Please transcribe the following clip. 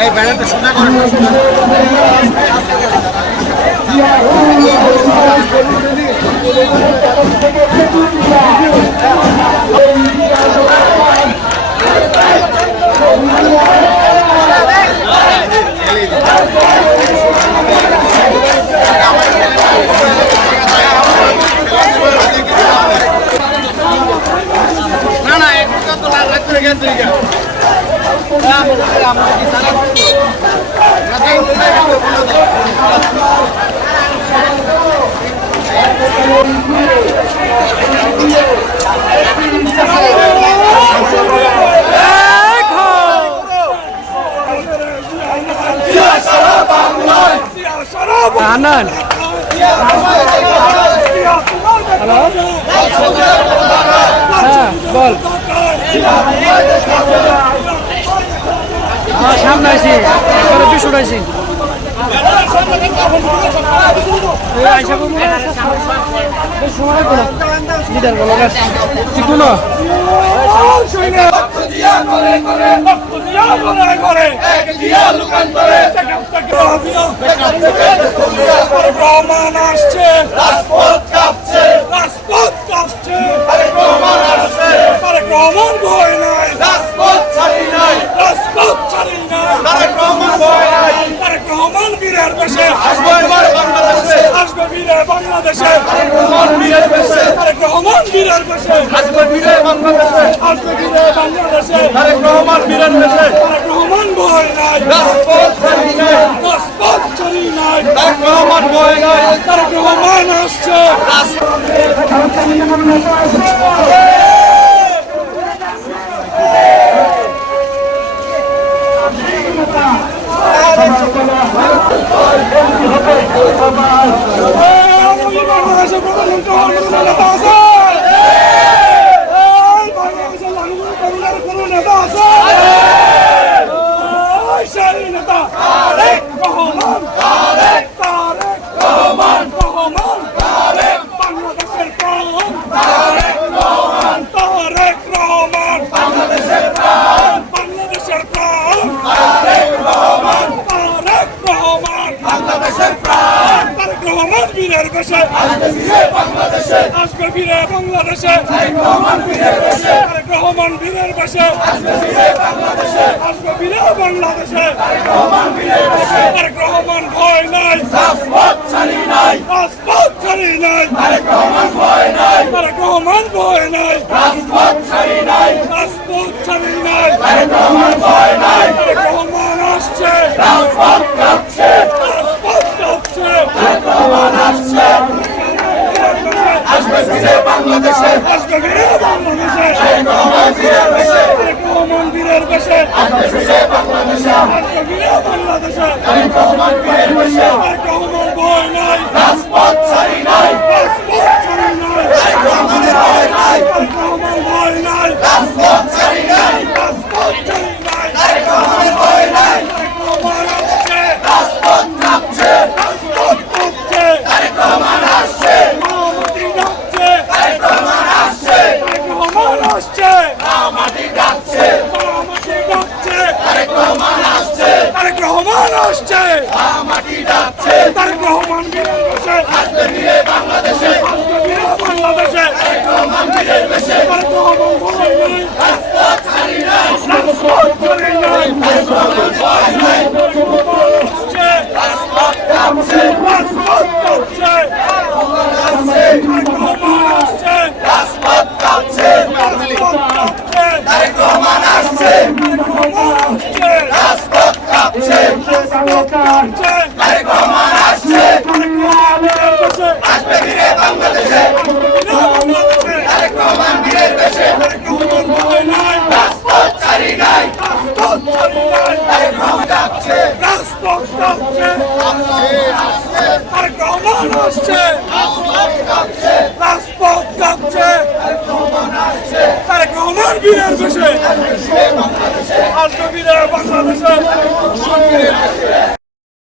এই ব্যানারটা সোজা করে না না একটু তো লাগতে গেছে আনন্দ হ্যালো হ্যাঁ বল সামনে আছি বিশ উঠাইছি লিডার বলো কোনো বাংলাদেশে রহমান ভয় নাই রাজপথ চলি নাই রহমান ভয় নাই তারেক রহমান আসছে বাংলাদেশের প্রধানমন্ত্রী আসবে ফিরে বাংলাদেশে তারেক রহমান বীরের বেশে আসবে ফিরে বাংলাদেশে তারেক রহমান ভয় নাই রাজপথ ছাড়ি নাই তারেক রহমান ভয় নাই তারেক রহমান ভয় নাই রাজপথ ছাড়ি নাই তারেক রহমান আসছে রাজপথ কাঁপছে তারেক রহমান আসছে আসবে ফিরে বাংলাদেশে তারেক রহমান বীরের বেশে আসবে ফিরে বাংলাদেশে তারেক রহমান ভয় নাই রাজপথ ছাড়ি নাই তারেক রহমান ভয় নাই রাজপথ ছাড়ি নাই তারেক রহমান ভয় নাই রাজপথ কাঁপছে তারেক রহমান আসছে তারেক রহমান আসছে মাটি ডাকছে তারেক রহমান আসছে মাটি ডাকছে তারেক রহমান বীরের বেশে আসবে ফিরে বাংলাদেশে তারেক রহমান বীরের বেশে তারেক রহমান ভয় নাই রাজপথ ছাড়ি নাই তারেক রহমান ভয় নাই রাজপথ কাঁপছে রাজপথ কাঁপছে তারেক রহমান আসছে রাজপথ কাঁপছে তারেক রহমান আসছে আসবে ফিরে বাংলাদেশে তারেক রহমান বীরের বেশে রাজপথ ছাড়ি নাই তারেক রহমান কাঁপছে তারেক রহমান আসছে রাজপথ কাঁপছে তারেক রহমান বীরের বেশে আসবে ফিরে বাংলাদেশে